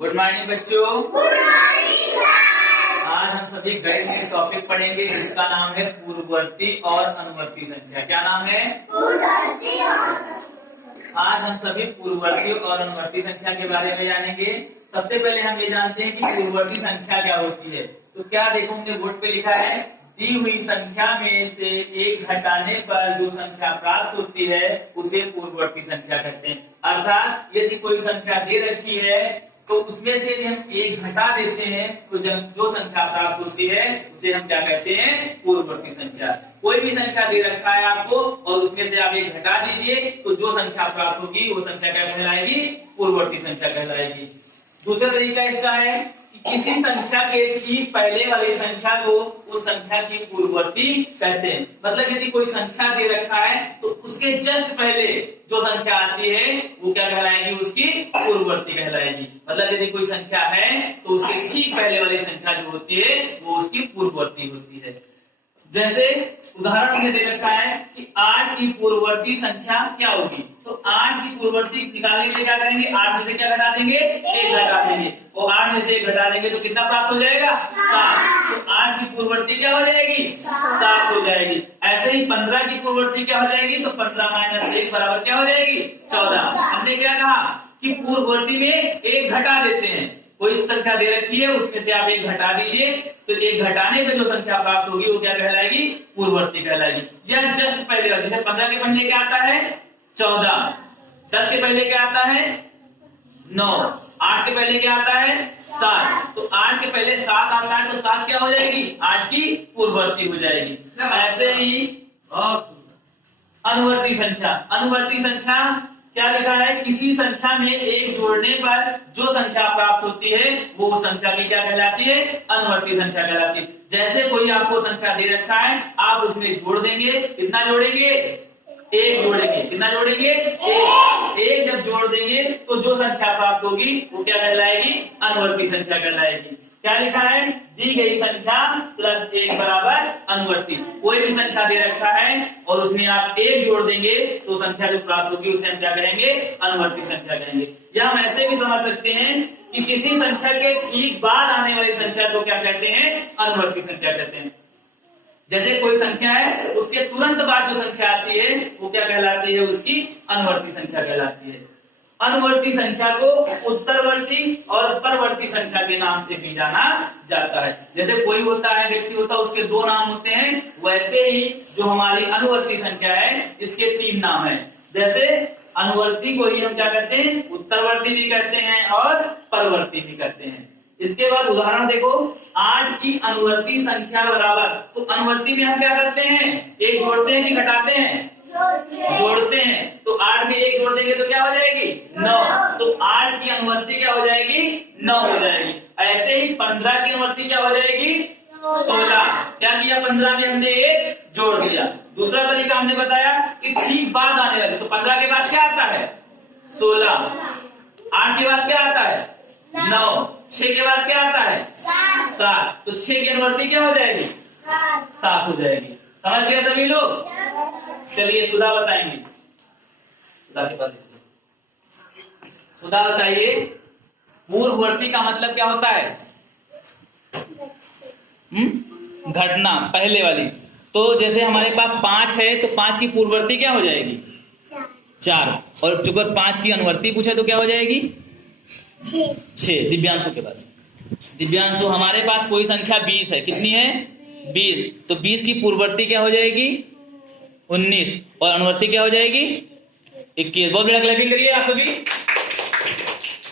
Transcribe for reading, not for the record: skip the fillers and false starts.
Good morning बच्चों। आज हम सभी गणित के टॉपिक पढ़ेंगे जिसका नाम है पूर्ववर्ती और अनुवर्ती संख्या। क्या नाम है? आज हम सभी पूर्ववर्ती और अनुवर्ती संख्या के बारे में जानेंगे। सबसे पहले हम ये जानते हैं कि पूर्ववर्ती संख्या क्या होती है। तो क्या देखो, हमने बोर्ड पे लिखा है, दी हुई संख्या में से एक घटाने पर जो संख्या प्राप्त होती है उसे पूर्ववर्ती संख्या कहते हैं। अर्थात यदि कोई संख्या दे रखी है तो उसमें से यदि हम एक घटा देते हैं तो जो संख्या प्राप्त होती है उसे हम क्या कहते हैं? पूर्ववर्ती संख्या। कोई भी संख्या दे रखा है आपको और उसमें से आप एक घटा दीजिए तो जो संख्या प्राप्त होगी वो संख्या क्या कहलाएगी? पूर्ववर्ती संख्या कहलाएगी। दूसरा तरीका इसका है कि किसी संख्या के ठीक पहले वाली संख्या को उस संख्या की पूर्ववर्ती कहते हैं। मतलब यदि कोई संख्या दे रखा है तो उसके जस्ट पहले जो संख्या आती है वो क्या कहलाएगी? उसकी पूर्ववर्ती कहलाएगी। मतलब यदि कोई संख्या है तो उसके ठीक पहले वाली संख्या जो होती है वो उसकी पूर्ववर्ती होती है। जैसे उदाहरण में दे रखा है कि 8 की पूर्ववर्ती संख्या क्या होगी। तो 8 की पूर्ववर्ती निकालने के लिए क्या करेंगे? 8 में से क्या घटा देंगे? 1 घटा देंगे। और 8 में से 1 घटा देंगे तो कितना प्राप्त हो जाएगा? 7। तो 8 की पूर्ववर्ती क्या हो जाएगी? 7 हो जाएगी। ऐसे ही 15 की पूर्ववर्ती क्या हो जाएगी? तो 15 - 1 बराबर क्या हो जाएगी? 14। हमने क्या कहा कि पूर्ववर्ती में 1 घटा देते हैं। कोई संख्या दे रखी है उसमें से आप 1 घटा दीजिए तो 1 घटाने पे जो संख्या प्राप्त होगी वो क्या कहलाएगी? पूर्ववर्ती कहलाएगी। या जस्ट पहले वाली, जैसे 15 के पहले क्या आता है? 14। 10 के पहले क्या आता है? 9। 8 के पहले क्या आता है? 7। तो 8 के पहले 7 आता है तो 7 क्या हो जाएगी? 8 की पूर्ववर्ती हो जाएगी। ऐसे ही अनुवर्ती संख्या। अनुवर्ती संख्या क्या लिखा है? किसी संख्या में 1 जोड़ने पर जो संख्या प्राप्त होती है वो संख्या की क्या कहलाती है? अनुवर्ती संख्या कहलाती है। जैसे कोई आपको संख्या दे रखा है, आप उसमें जोड़ देंगे। कितना जोड़ेंगे? 1 जोड़ेंगे। कितना जोड़ेंगे? 1 जब जोड़ देंगे तो जो संख्या प्राप्त होगी वो क्या कहलाएगी? अनुवर्ती संख्या कहलाएगी। क्या लिखा है? दी गई संख्या प्लस 1 बराबर अनुवर्ती। कोई भी संख्या दे रखा है और उसमें आप 1 जोड़ देंगे तो संख्या जो प्राप्त होगी उसे हम क्या कहेंगे? अनुवर्ती संख्या कहेंगे। या हम ऐसे भी समझ सकते हैं कि किसी संख्या के ठीक बाद आने वाली संख्या को क्या कहते हैं? अनुवर्ती संख्या कहते हैं। जैसे कोई संख्या है उसके तुरंत बाद जो संख्या आती है वो क्या कहलाती है? उसकी अनुवर्ती संख्या कहलाती है। अनुवर्ती संख्या को उत्तरवर्ती और परवर्ती संख्या के नाम से भी जाना जाता है। जैसे कोई होता है, व्यक्ति होता है, उसके 2 नाम होते हैं, वैसे ही जो हमारी अनुवर्ती संख्या है इसके 3 नाम है। जैसे अनुवर्ती को ही हम क्या कहते हैं? उत्तरवर्ती भी कहते हैं और परवर्ती भी कहते हैं। इसके बाद उदाहरण देखो, 8 की अनुवर्ती संख्या बराबर। तो अनुवर्ती में हम क्या करते हैं? 1 जोड़ते हैं कि घटाते हैं? जोड़ते हैं। तो 8 में 1 जोड़ देंगे तो क्या हो जाएगी? 9। तो 8 की अनुवर्ती क्या हो जाएगी? 9 हो जाएगी। ऐसे ही 15 की अनुवर्ती क्या हो जाएगी? 16। क्या किया? 15 में हमने 1 जोड़ दिया। दूसरा तरीका हमने बताया कि ठीक बाद आने वाले। तो 15 के बाद क्या आता है? 16। 8 के बाद क्या आता है? 9। 6 के बाद क्या आता है? 7। तो 6 की अनुवर्ती क्या हो जाएगी? 7 हो जाएगी। समझ गए सभी लोग? चलिए सुधा बताएंगे। सुधा बताइए, पूर्ववर्ती का मतलब क्या होता है? घटना पहले वाली। तो जैसे हमारे पास 5 है तो 5 की पूर्ववर्ती क्या हो जाएगी? 4। और चूंकि 5 की अनुवर्ती पूछे तो क्या हो जाएगी? 6। दिव्यांशु के पास, दिव्यांशु हमारे पास कोई संख्या 20 है। कितनी है? 20। तो 20 की पूर्ववर्ती क्या हो जाएगी? 19। और अनुवर्ती क्या हो जाएगी? 21। बहुत बड़ा क्लैपिंग करिए आप सभी।